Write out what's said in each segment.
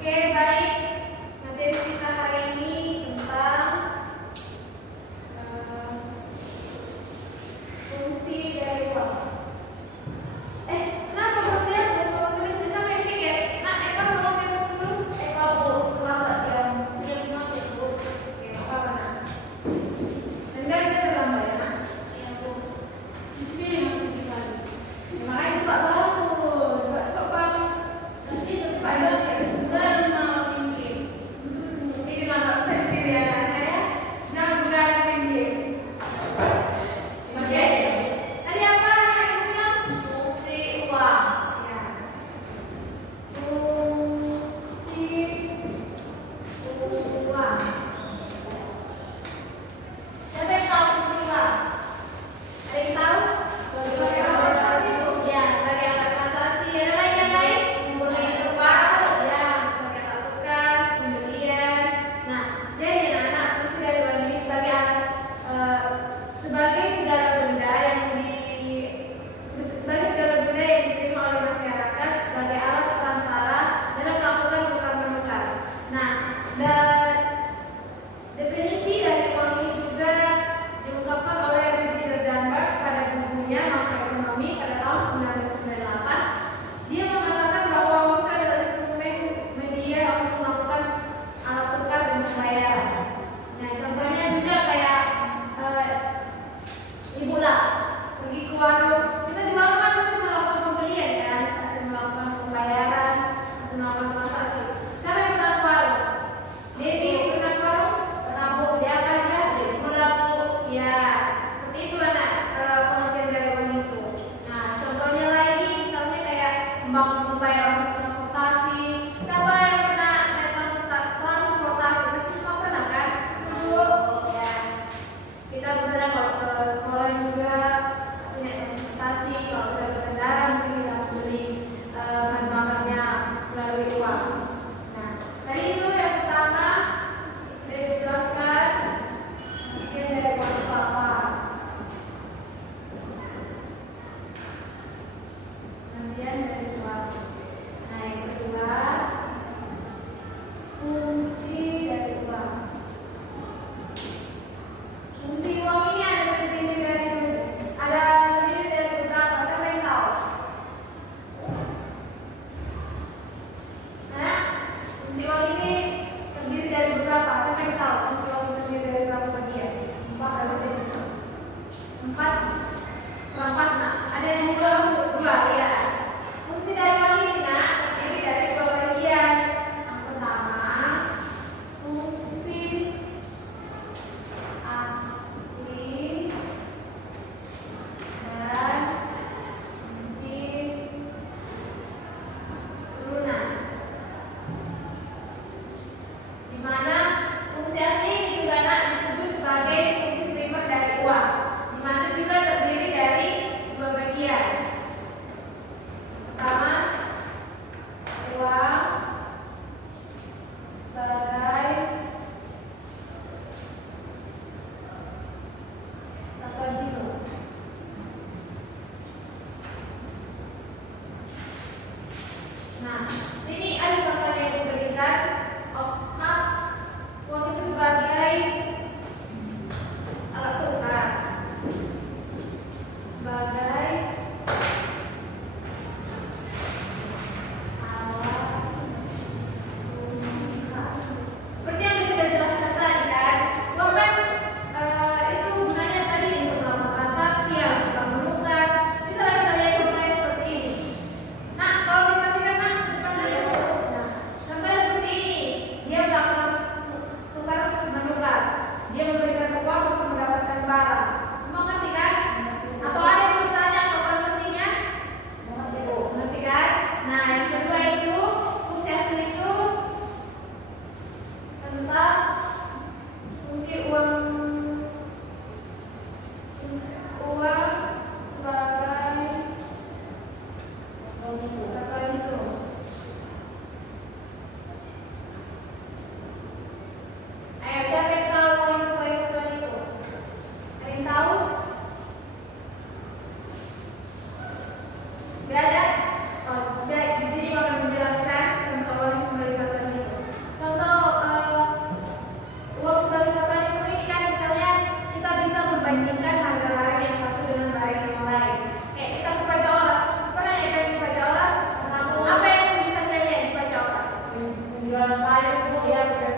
Oke, baik. Materi kita hari ini tentang fungsi dari uang. Kenapa belum lihat soal tulis bisa main pikir? Nah, Eka mau lihat dulu. Eka terlambat ya. Punya memang itu. Oke, apa nak? Enggak kita terlambat ya nak? Iya bu. Ini masih kita. Makanya coba bagus. Coba stop bang. Nanti cepat banget ya. Ini lambat saya pikir ya. Jangan bukan pinggir. Oke. Tadi apa yang bilang? Fungsi uang. Ya. Fungsi uang. Siapa yang tahu fungsi uang? Ada yang tahu? Sebagai alat transaksi. Ya, sebagai alat transaksi. Ada lagi yang lain? Membeli sesuatu. Ya, sebagai alat tukar, pembelian. Nah, jadi anak-anak fungsi dari uang ini sebagai alat sebagai segala benda yang diterima oleh masyarakat sebagai alat perantara dalam melakukan tukar-menukar. Nah, dan definisi dari uang ini juga diungkapkan oleh Richard Dunbar pada bukunya Makroekonomi pada tahun 1998. Dia mengatakan bahwa uang itu adalah instrumen media untuk melakukan alat tukar dan pembayaran. Nah, contohnya juga kayak ibu lah pergi ke warung, kita di warung kan pasti melakukan pembelian kan, pasti melakukan pembayaran, pasti melakukan transaksi. Siapa yang pernah ke warung? Debbie pernah ke warung? Pernah bu. Dia apa aja? Pernah bu. Ya, seperti itulah nak pengertian dari uang itu. Nah, contohnya lagi misalnya kayak membayar ongkos transportasi. Siapa yang pernah naik transportasi? Pasti semua pernah kan? Bu. Ya. Kita misalnya kalau ke sekolah juga pasti naik transportasi, kalau kita ke kendaraan mungkin kita membeli bahan bakarnya melalui uang. Nah, tadi itu yang pertama saya jelaskan bagian dari uang itu apa. Bagian dari uang. Nah, yang kedua fungsi dari uang. Fungsi uang ini terdiri dari beberapa. Siapa yang tahu? Nah, fungsi uang ini terdiri dari beberapa. Siapa yang tahu? Fungsi uang terdiri dari berapa bagian? 4 atau 5? 4. Kurang pas nak. Ada yang dua ya. Fungsi dari uang ini nak terdiri dari 2 bagian. Yang pertama, fungsi asli dan fungsi turunan. Di mana fungsi asli ini juga disebut sebagai fungsi primer dari uang. Di mana juga terdiri dari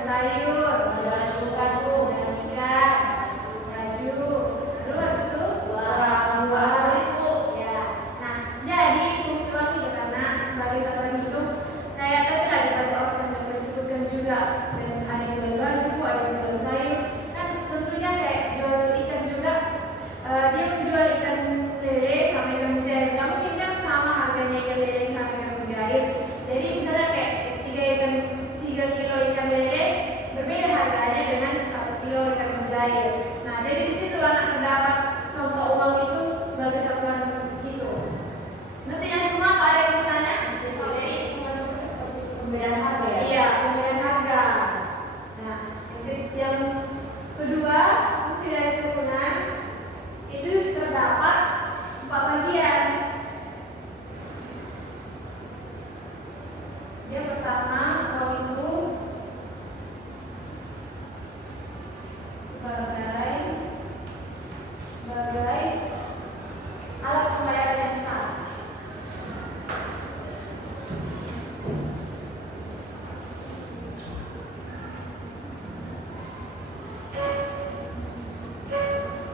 sayur, ikan, baju, terus itu buah. Ya. Nah, jadi fungsi uang itu karena sebagai satuan hitung kayak tadi lah di pada opsi yang disebutkan juga, dan ada yang jual baju, ada yang jual sayur, kan tentunya kayak jual ikan juga. Dia menjual ikan lele sama ikan mujair, nggak mungkin kan sama harganya ikan lele sama ikan mujair. Jadi misalnya kayak 3 kilo ikan lele berbeda harganya dengan 1 kilo ikan mujair. Nah, jadi di situ anak terdapat contoh uang itu sebagai satuan itu. Nanti yang semua apa ada yang bertanya? Pembedaan harga ya? Iya, pembedaan harga. Nah, yang kedua, fungsi dari turunan itu terdapat 4 bagian. Yang pertama, uang itu sebagai alat pembayaran yang sah.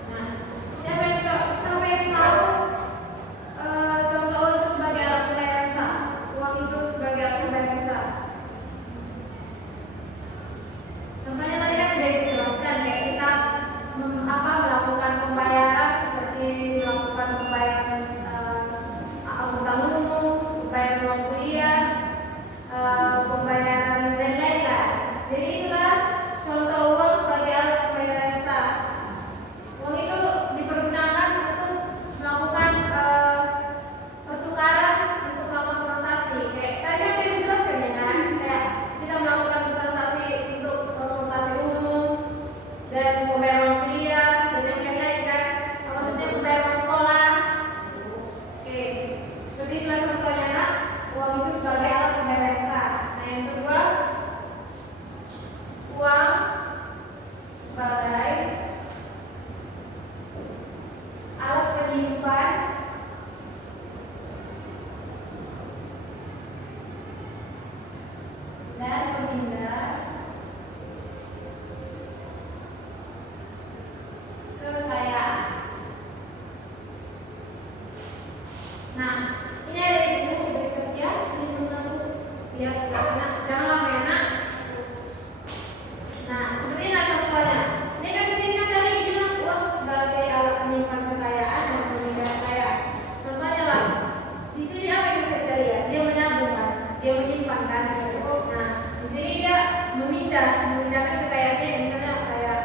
Nah, siapa yang tahu contoh uang itu sebagai alat pembayaran sah? Uang itu sebagai alat pembayaran sah. Contohnya tadi kan udah dijelaskan kayak kita melakukan pembayaran seperti melakukan pembayaran angkutan umum, pembayaran uang kuliah, pembayaran dan lain-lain. Jadi itulah contoh uang sebagai alat pembayaran sah. Uang itu dipergunakan untuk melakukan pertukaran, untuk melakukan transaksi. Kayak tadi yang udah dijelaskan ya kan, kayak kita melakukan transaksi untuk transportasi umum dan pembayaran uang kuliah dan yang lain-lain kan. Maksudnya pembayaran sekolah. Oke, seperti itulah contohnya nak. Uang itu sebagai alat pembayaran sah. Nah, yang kedua, uang sebagai alat penyimpan dan pemindah kekayaan. Nah, ini ada di buku berikutnya. Ini teman-teman lihat silakan. Jangan lama ya nak. Nah, seperti ini contohnya. Ini kan di sini kan tadi bilang uang sebagai alat penyimpan kekayaan dan pemindah kekayaan. Contohnya lah, di sini apa yang bisa kita lihat? Dia menabung kan, dia menyimpan kan. Nah, di sini dia memindahkan kekayaannya, misalnya kayak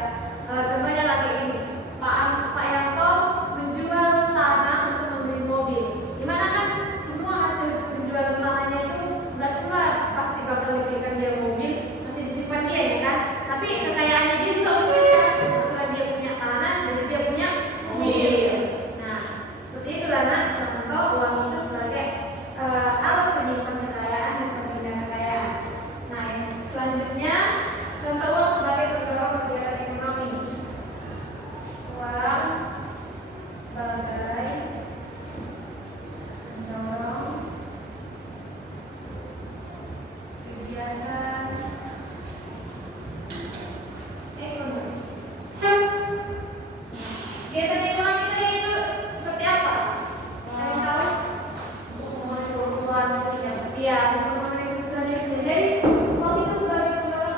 contohnya lah kayak ini. Pak Yanto menjual tanah untuk membeli mobil. Dimana kan semua hasil penjualan tanahnya itu nggak semua pasti bakal diberikan dia mobil, masih disimpan dia ya kan. Tapi kekayaannya dia juga punya, karena dia punya tanah, jadi dia punya mobil. Nah, seperti itulah nak contoh uang itu sebagai alat penyimpan kekayaan dan pemindah kekayaan. Nah, yang selanjutnya contoh uang sebagai pendorong kegiatan ekonomi. Uang sebagai pendorong kegiatan ekonomi. Kegiatan ekonomi itu seperti apa? Ada yang tahu? Untuk memenuhi kebutuhan hidupnya. Iya, untuk memenuhi kebutuhan hidup. Jadi uang itu sebagai pendorong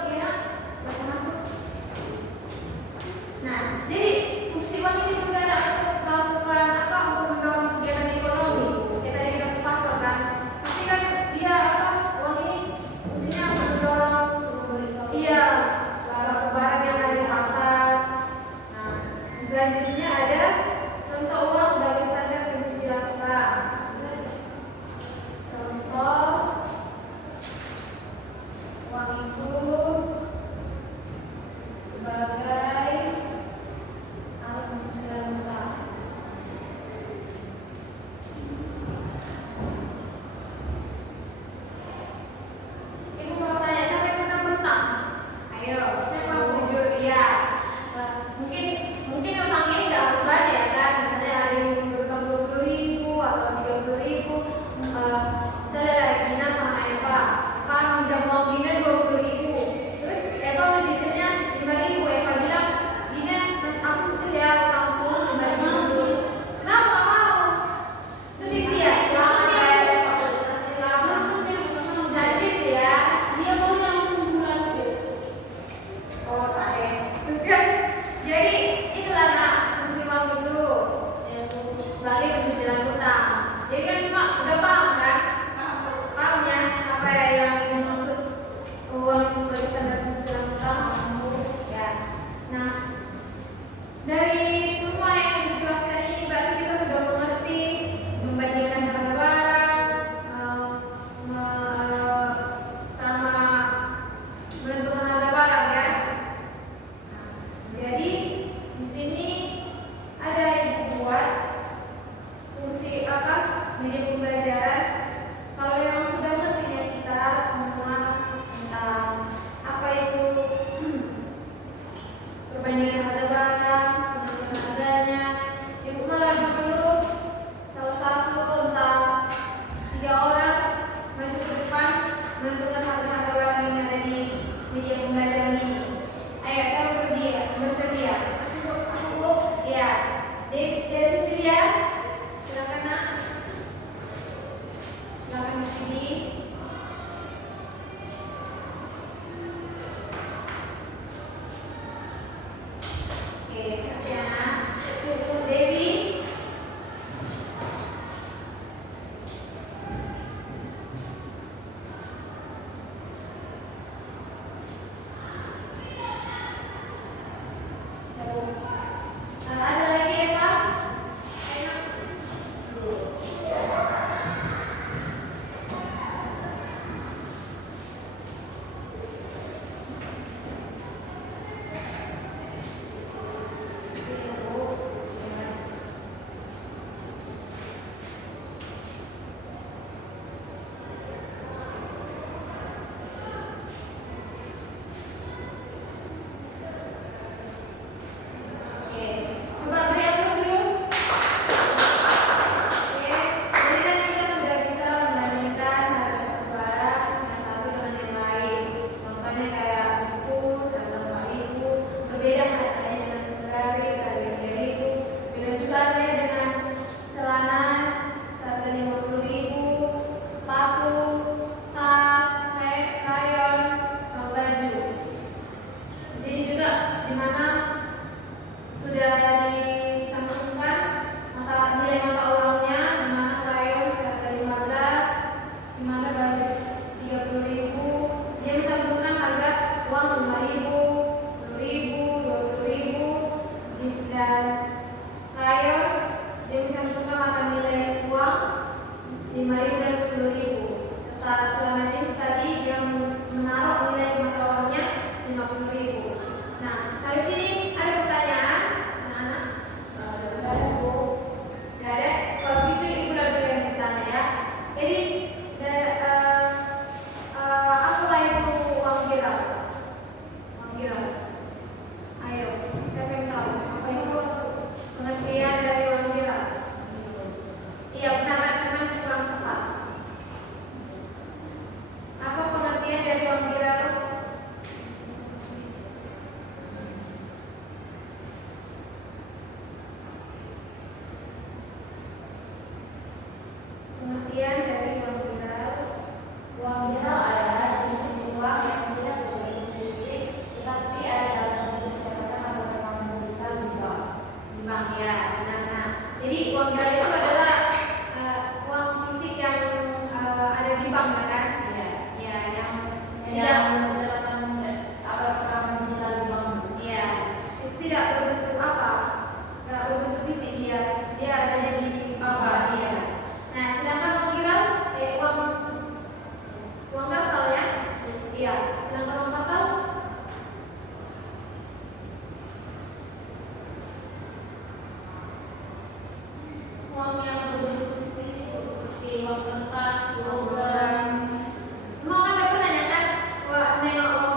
Semua kan udah pernah ya kan, nengok uang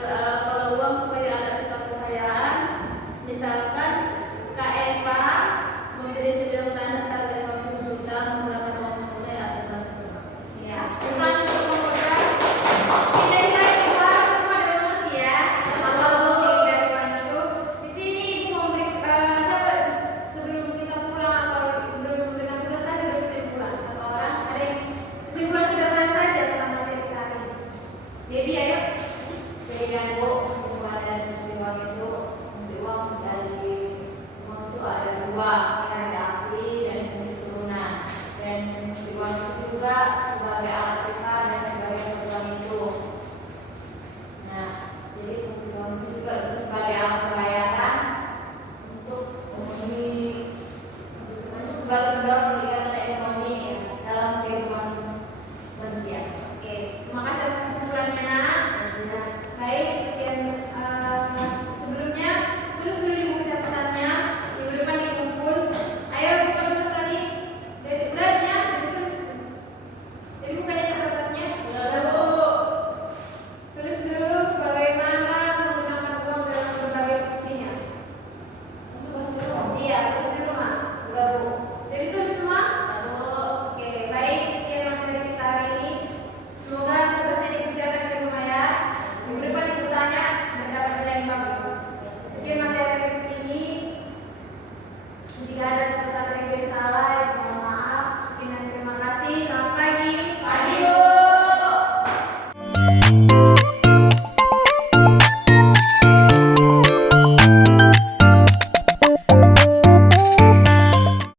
ke